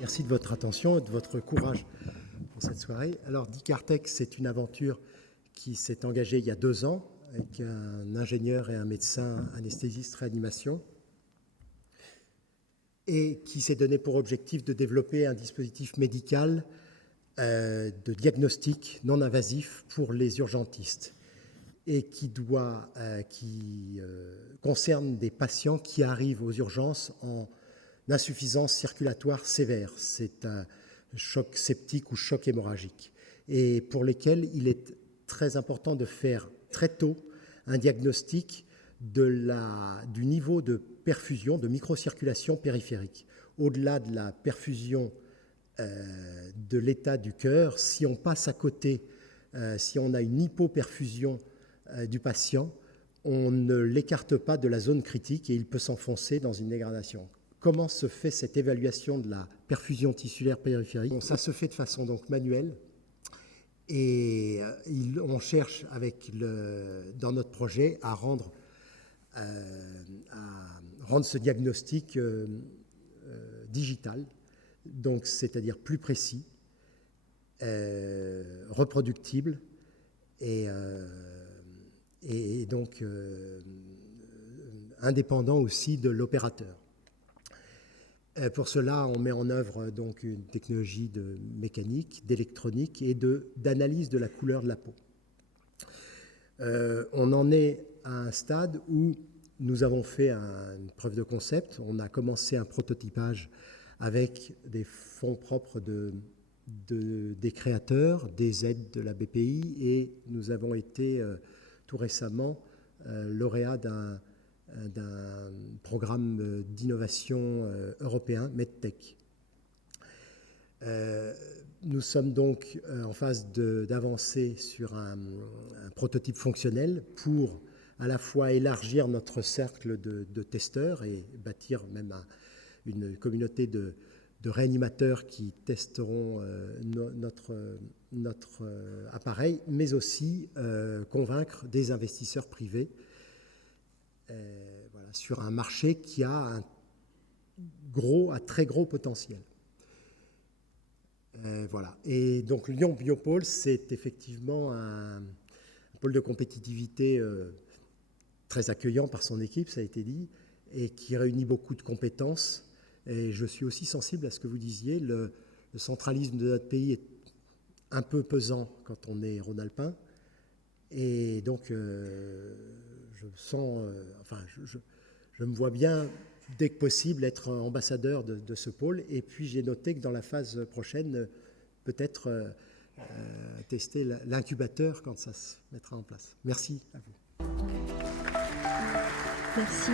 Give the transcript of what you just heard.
Merci de votre attention et de votre courage pour cette soirée. Alors, Dicartec, c'est une aventure qui s'est engagée il y a 2 ans avec un ingénieur et un médecin anesthésiste réanimation et qui s'est donné pour objectif de développer un dispositif médical de diagnostic non invasif pour les urgentistes et qui concerne des patients qui arrivent aux urgences en insuffisance circulatoire sévère. C'est un choc septique ou choc hémorragique et pour lesquels il est très important de faire très tôt un diagnostic du niveau de perfusion, de microcirculation périphérique. Au-delà de la perfusion de l'état du cœur, si on passe à côté, si on a une hypoperfusion du patient, on ne l'écarte pas de la zone critique et il peut s'enfoncer dans une dégradation. Comment se fait cette évaluation de la perfusion tissulaire périphérique? Ça se fait de façon donc manuelle et on cherche dans notre projet à rendre ce diagnostic digital, donc c'est-à-dire plus précis, reproductible et donc indépendant aussi de l'opérateur. Pour cela, on met en œuvre donc une technologie de mécanique, d'électronique et d'analyse de la couleur de la peau. On en est à un stade où nous avons fait une preuve de concept. On a commencé un prototypage avec des fonds propres des créateurs, des aides de la BPI, et nous avons été tout récemment lauréats d'un programme d'innovation européen, MedTech. Nous sommes donc en phase d'avancer sur un prototype fonctionnel pour à la fois élargir notre cercle de testeurs et bâtir même une communauté de réanimateurs qui testeront notre appareil, mais aussi convaincre des investisseurs privés sur un marché qui a un très gros potentiel. Et donc Lyon Biopôle, c'est effectivement un pôle de compétitivité très accueillant par son équipe, ça a été dit, et qui réunit beaucoup de compétences. Et je suis aussi sensible à ce que vous disiez, le centralisme de notre pays est un peu pesant quand on est rhône-alpin. Et donc, je me vois bien, dès que possible, être ambassadeur de ce pôle. Et puis, j'ai noté que dans la phase prochaine, peut-être tester l'incubateur quand ça se mettra en place. Merci à vous. Merci.